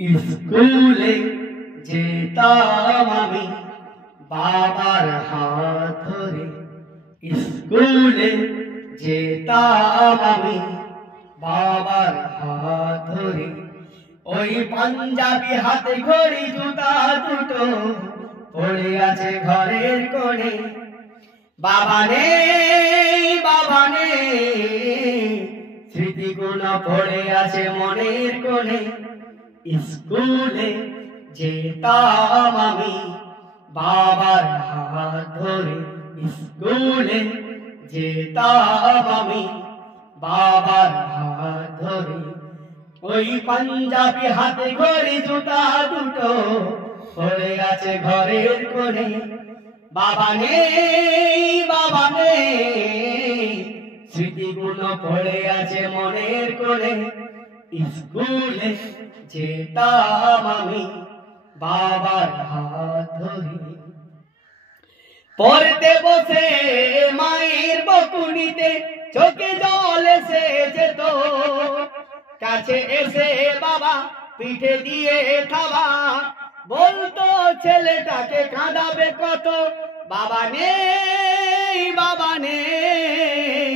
স্কুলে যেতাম আমি বাবার হাত ধরে। স্কুলে যেতাম আমি বাবার হাত ধরে। ওই পাঞ্জাবি হাতে ঘড়ি জুতা দুটো পড়ে আছে ঘরের কোণে। বাবা নেই, বাবা নেই, স্মৃতিগুলো পড়ে আছে মনের কোণে। স্কুলে যেতাম আমি বাবার হাত ধরে। স্কুলে যেতাম আমি বাবার হাত ধরে। ওই পাঞ্জাবি হাতে ঘড়ি জুতা দুটো পড়ে আছে ঘরের কোণে। বাবা নেই, বাবা নেই, স্মৃতিগুলো পড়ে আছে মনের কোণে। স্কুলে যেতাম আমি বাবার হাত ধরে। পড়তে বসে মায়ের বকুনিতে চোখে জল এসে যেত। কাছে এসে বাবা পিঠে দিয়ে খাওয়া, বলতো ছেলেটাকে কাঁদাবে কত। বাবা নেই, বাবা নেই,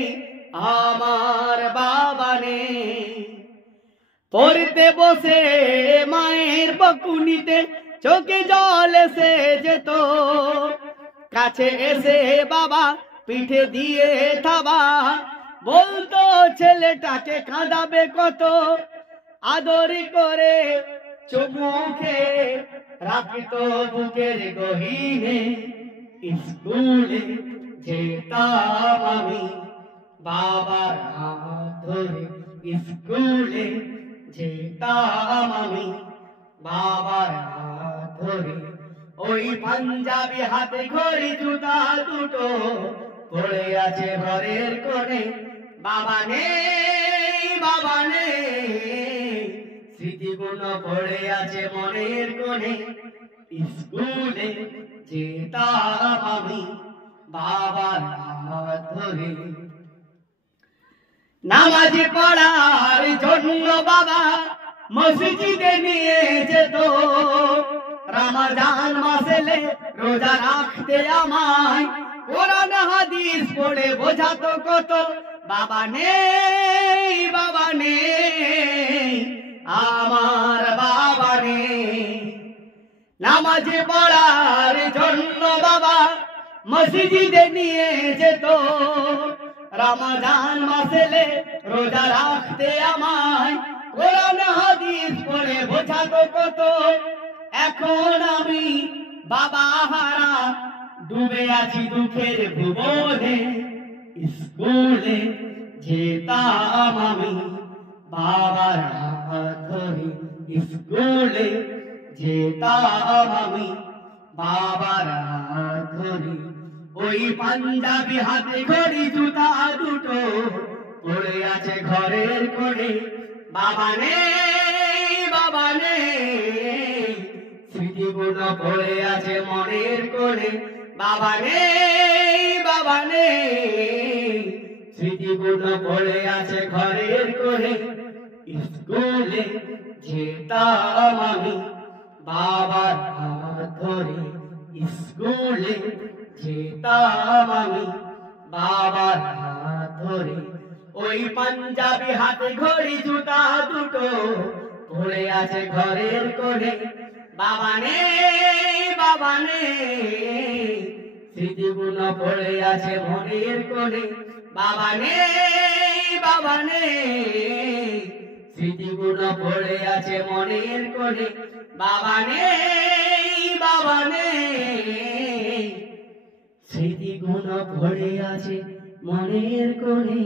আমার বাবা নেই। পড়তে বসে মায়ের বকুনিতে চোখে জল এসে যেত। কাছে এসে বাবা পিঠে দিয়ে থাবা, বলতো ছেলেটাকে কাঁদাবে কত। আদর করে চোখে রাখিত বুকের গহীনে। স্কুলে যেতাম আমি বাবার হাত ধরে। স্কুলে যেতাম আমি বাবার হাত ধরে। ওই পাঞ্জাবি হাতে ঘড়ি জুতা দুটো পড়ে আছে ঘরের কোণে। বাবা নেই, বাবা নেই, স্মৃতিগুলো পড়ে আছে মনের কোণে। স্কুলে যেতাম আমি বাবার হাত ধরে। নামাজ পড়ার জন্য বাবা মসজিদে নিয়ে যেত। রমজান মাসেলে রোজা রাখতে আমায় কোরআন হাদিস পড়ে বোঝাতো কত। বাবা নেই, বাবা নেই, আমার বাবা নেই। নামাজ পড়ার জন্য বাবা মসজিদে নিয়ে যেত। রমজান মাসেলে রোজা রাখতে আমায় কোরআন হাদিস পড়ে বোঝাতো কত। এখন আমি বাবা হারা ডুবে আছি দুঃখের ভুবনে। স্কুলে যেতাম আমি বাবার হাত ধরে। স্কুলে যেতাম আমি বাবার হাত ধরে। ওই পাঞ্জাবি হাতে ঘড়ি জুতা দুটো পড়ে আছে ঘরের কোণে। বাবা নেই, বাবা নেই, স্মৃতিগুলো পড়ে আছে মনের কোণে। বাবা নেই, বাবা নেই, স্মৃতিগুলো পড়ে আছে ঘরের কোণে। স্কুলে যেতাম আমি বাবার হাত ধরে। স্কুলে যেতাম আমি বাবার হাত ধরে। ওই পাঞ্জাবি হাতে ঘড়ি জুতা দুটো পড়ে আছে ঘরের কোণে। বাবা নেই, বাবা নেই, স্মৃতিগুলো পড়ে আছে মনের কোণে। বাবা নেই, বাবা নেই, স্মৃতিগুলো পড়ে আছে মনের কোণে। বাবা নেই, বাবা নেই, স্মৃতিগুলো পড়ে আছে মনের কোণে।